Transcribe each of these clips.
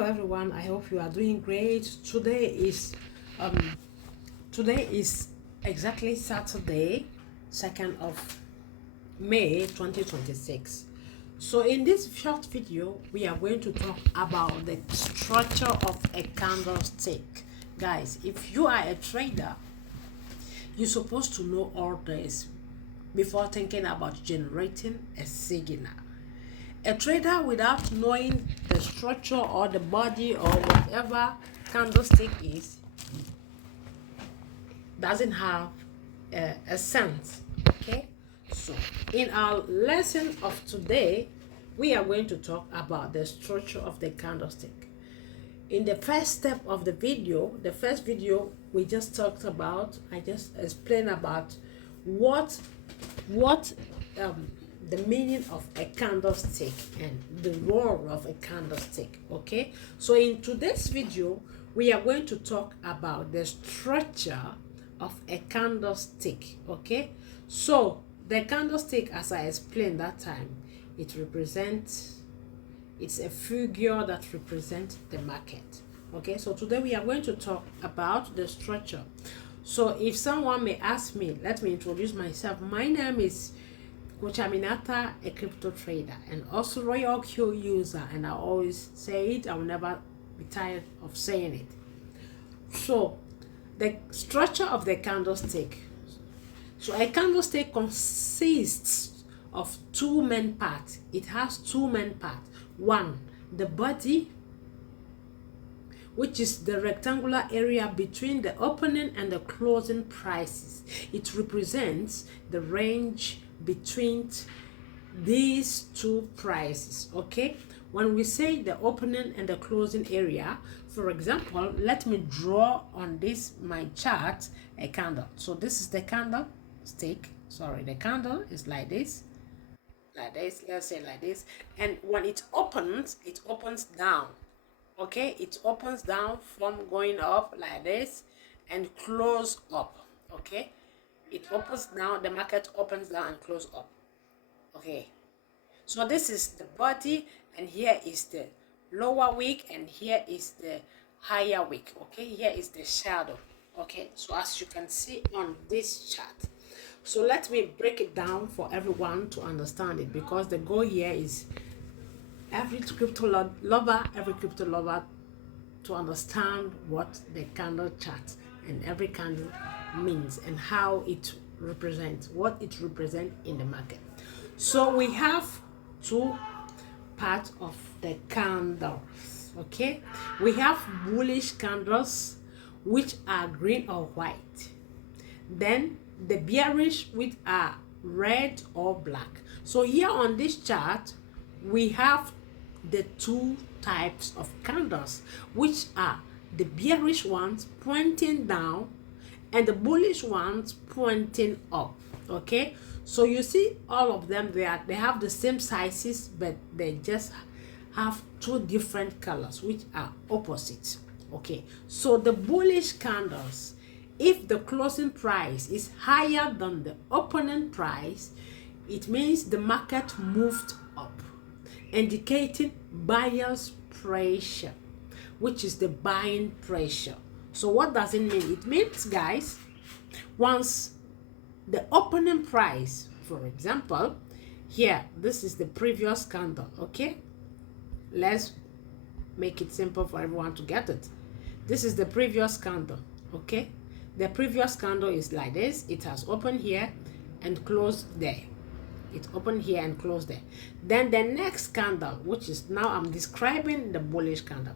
Hello everyone, I hope you are doing great. Um today is exactly Saturday, 2nd of May 2026. So in this short video, we are going to talk about the structure of a candlestick. Guys, if you are a trader, you're supposed to know all this before thinking about generating a signal. A trader without knowing the structure or the body or whatever candlestick is doesn't have a sense. Okay, so in our lesson of today, we are going to talk about the structure of the candlestick. In the first step of the video, the first video we just talked about, I just explained about what the meaning of a candlestick and the role of a candlestick. Okay, so in today's video we are going to talk about the structure of a candlestick. Okay, so the candlestick, as I explained that time, it's a figure that represents the market. Okay, so today we are going to talk about the structure. So if someone may ask me, let me introduce myself. My name is Coach Aminata, a crypto trader and also Royal Q user, and I always say it, I will never be tired of saying it. So the structure of the candlestick. So a candlestick consists of two main parts. It has two main parts. One, the body, which is the rectangular area between the opening and the closing prices. It represents the range between these two prices. Okay, when we say the opening and the closing area, for example, let me draw on this my chart a candle. So this is the candlestick. Sorry, the candle is like this, let's say like this, and when it opens down. Okay, it opens down from going up like this and close up. Okay, it opens down, the market opens down and close up. Okay, so this is the body, and here is the lower wick, and here is the higher wick. Okay, here is the shadow. Okay, so as you can see on this chart, so let me break it down for everyone to understand it, because the goal here is every crypto lover to understand what the candle chart and every candle means and how it represents, what it represents in the market. So we have two parts of the candles. Okay, we have bullish candles, which are green or white, then the bearish, which are red or black. So here on this chart we have the two types of candles, which are the bearish ones pointing down and the bullish ones pointing up. Okay, so you see all of them, they have the same sizes, but they just have two different colors which are opposite. Okay, so the bullish candles, if the closing price is higher than the opening price, it means the market moved up, indicating buyer's pressure, which is the buying pressure. So what does it mean? It means, guys, once the opening price, for example, here, this is the previous candle. Okay, let's make it simple for everyone to get it. This is the previous candle. Okay, the previous candle is like this. It has opened here and closed there. It opened here and closed there. Then the next candle, which is now I'm describing the bullish candle.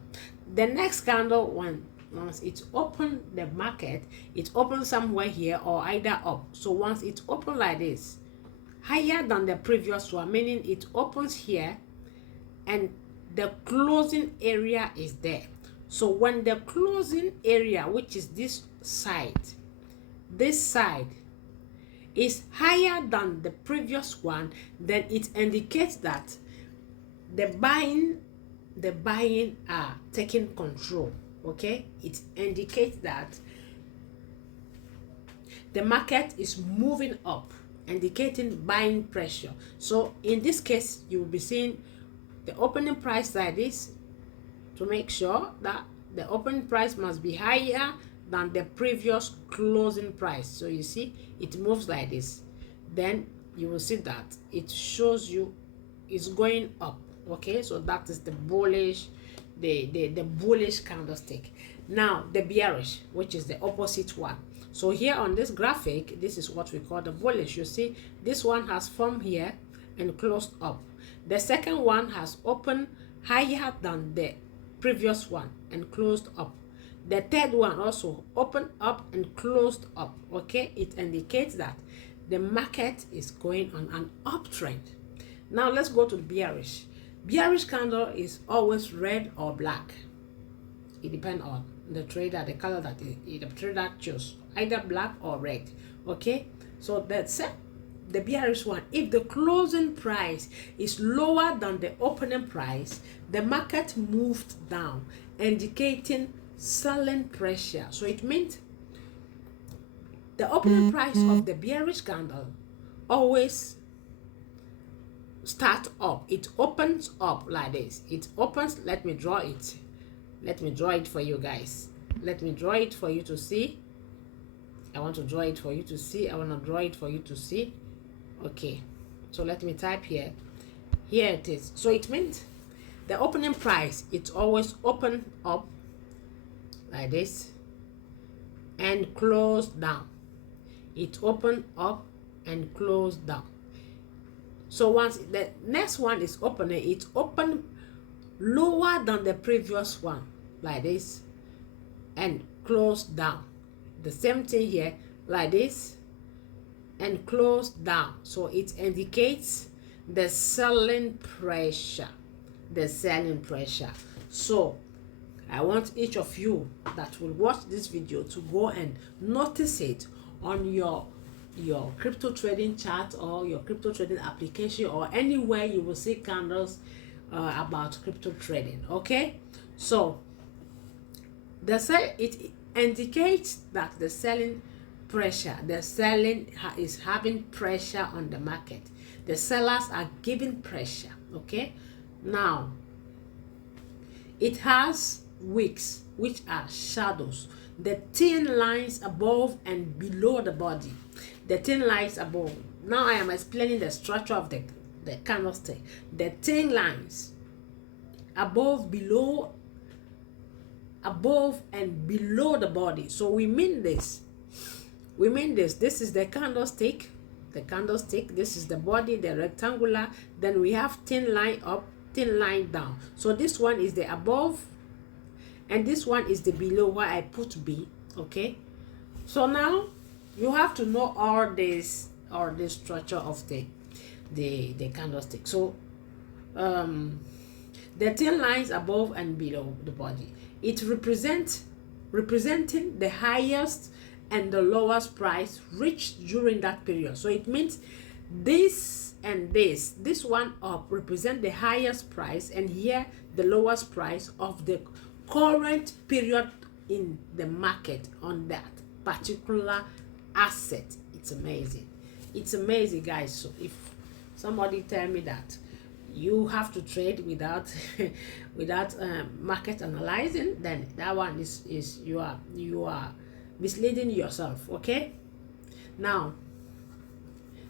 The next candle, once it opened the market, it opened somewhere here or either up. So once it opened like this, higher than the previous one, meaning it opens here and the closing area is there. So when the closing area, which is this side is higher than the previous one, then it indicates that the buying are taking control. Okay, it indicates that the market is moving up, indicating buying pressure. So in this case, you will be seeing the opening price like this, to make sure that the open price must be higher than the previous closing price. So you see it moves like this, then you will see that it shows you it's going up. Okay, so that is the bullish, the bullish candlestick. Now the bearish, which is the opposite one. So here on this graphic, this is what we call the bullish. You see this one has formed here and closed up. The second one has opened higher than the previous one and closed up. The third one also opened up and closed up. Okay, it indicates that the market is going on an uptrend. Now let's go to the bearish. Bearish candle is always red or black. It depends on the trader, the color that the trader choose, either black or red. Okay, so that's it. The bearish one, if the closing price is lower than the opening price, the market moved down, indicating selling pressure. So it means the opening price of the bearish candle always start up. It opens up like this. It opens. Let me draw it. Let me draw it for you guys. Let me draw it for you to see. I want to draw it for you to see. I want to draw it for you to see. Okay, so let me type here. Here it is. So it means the opening price, it's always open up like this and close down. It open up and close down. So once the next one is opening, it's open lower than the previous one like this and close down. The same thing here like this and close down. So it indicates the selling pressure, the selling pressure. So I want each of you that will watch this video to go and notice it on your crypto trading chart or your crypto trading application or anywhere you will see candles about crypto trading. Okay, so it indicates that the selling pressure, the selling is having pressure on the market. The sellers are giving pressure. Okay, now it has wicks, which are shadows, the thin lines above and below the body. The thin lines above. Now I am explaining the structure of the candlestick. The thin lines above, below, above and below the body. So we mean this. This is the candlestick. This is the body, the rectangular. Then we have thin line up, thin line down. So this one is the above and this one is the below, where I put B. Okay, so now you have to know all this or the structure of the candlestick. So the thin lines above and below the body, it representing the highest and the lowest price reached during that period. So it means this and this one up represent the highest price, and here the lowest price of the current period in the market on that particular asset. It's amazing. It's amazing, guys. So if somebody tell me that you have to trade without market analyzing, then that one is you are misleading yourself. Okay, now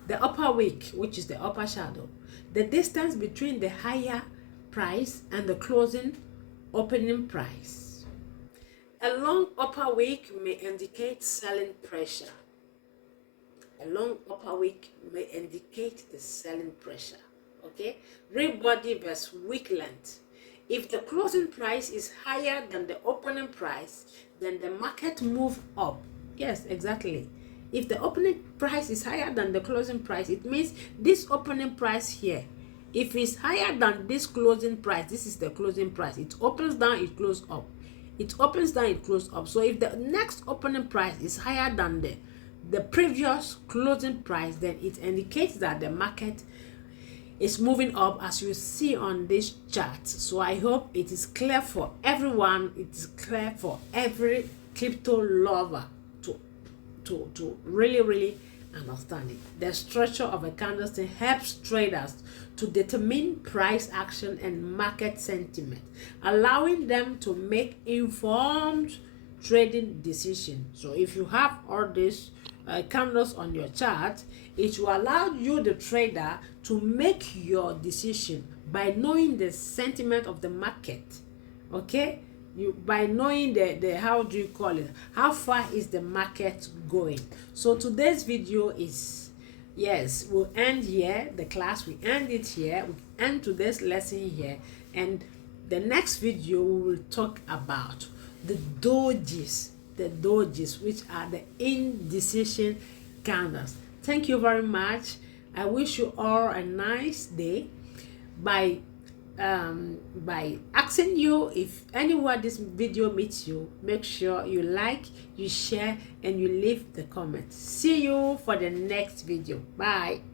the upper wick, which is the upper shadow, the distance between the higher price and the closing opening price. A long upper wick may indicate selling pressure. A long upper wick may indicate the selling pressure. Okay, red body versus wick length. If the closing price is higher than the opening price, then the market move up. Yes, exactly. If the opening price is higher than the closing price, it means this opening price here, if it's higher than this closing price, this is the closing price. It opens down, it closes up. It opens down, it closes up. So if the next opening price is higher than the previous closing price, then it indicates that the market is moving up, as you see on this chart. So I hope it is clear for everyone. It is clear for every crypto lover to really understand it. The structure of a candlestick helps traders to determine price action and market sentiment, allowing them to make informed trading decisions. So if you have all these candles on your chart, it will allow you, the trader, to make your decision by knowing the sentiment of the market. Okay, you by knowing the how do you call it, how far is the market going. So today's video is, yes, we'll end here the class, we end it here, we end today's lesson here, and the next video we will talk about the dojis, which are the indecision candles. Thank you very much. I wish you all a nice day. By asking you, if anywhere this video meets you, make sure you like, you share, and you leave the comment. See you for the next video. Bye.